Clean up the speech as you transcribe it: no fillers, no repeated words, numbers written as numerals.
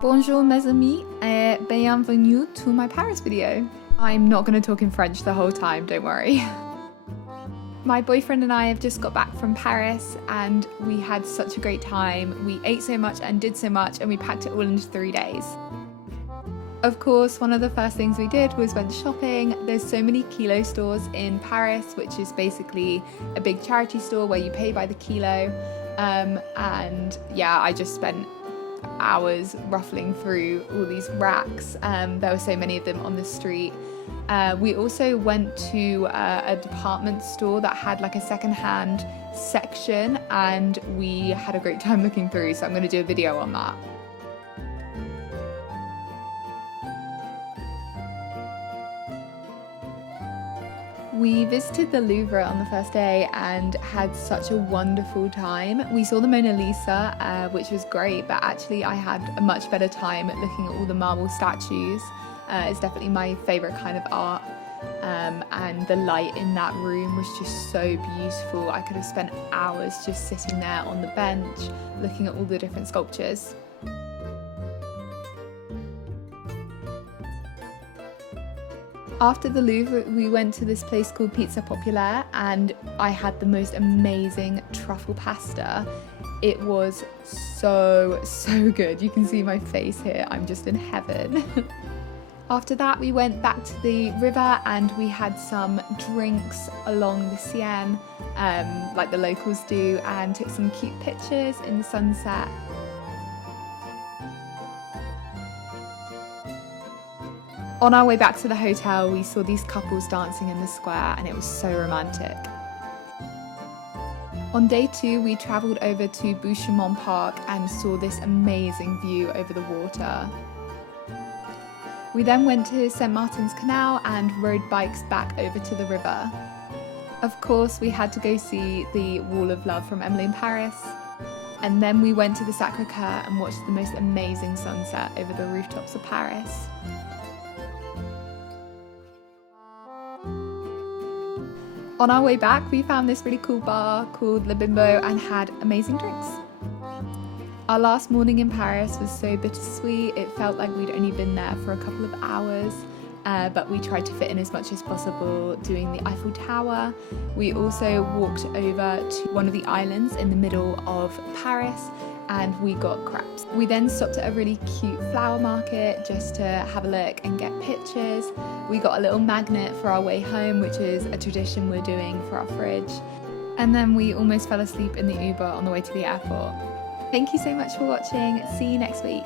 Bonjour mes amis et bienvenue to my Paris video. I'm not going to talk in French the whole time, don't worry. My boyfriend and I have just got back from Paris and we had such a great time. We ate so much and did so much and we packed it all into 3 days. Of course, one of the first things we did was went shopping. There's so many kilo stores in Paris, which is basically a big charity store where you pay by the kilo. And yeah, I just spent hours ruffling through all these racks. There were so many of them on the street. We also went to a department store that had like a secondhand section and we had a great time looking through, so I'm going to do a video on that. We visited the Louvre on the first day and had such a wonderful time. We saw the Mona Lisa, which was great, but actually I had a much better time looking at all the marble statues. It's definitely my favourite kind of art, and the light in that room was just so beautiful. I could have spent hours just sitting there on the bench looking at all the different sculptures. After the Louvre, we went to this place called Pizza Populaire and I had the most amazing truffle pasta. It was so good. You can see my face here, I'm just in heaven. After that, we went back to the river and we had some drinks along the Seine, like the locals do, and took some cute pictures in the sunset. On our way back to the hotel, we saw these couples dancing in the square and it was so romantic. On day 2, we travelled over to Bouchermont Park and saw this amazing view over the water. We then went to St. Martin's Canal and rode bikes back over to the river. Of course, we had to go see the Wall of Love from Emily in Paris. And then we went to the Sacré-Cœur and watched the most amazing sunset over the rooftops of Paris. On our way back, we found this really cool bar called Le Bimbo and had amazing drinks. Our last morning in Paris was so bittersweet. It felt like we'd only been there for a couple of hours, but we tried to fit in as much as possible doing the Eiffel Tower. We also walked over to one of the islands in the middle of Paris and we got crepes. We then stopped at a really cute flower market just to have a look and get pictures. We got a little magnet for our way home, which is a tradition we're doing for our fridge. And then we almost fell asleep in the Uber on the way to the airport. Thank you so much for watching. See you next week.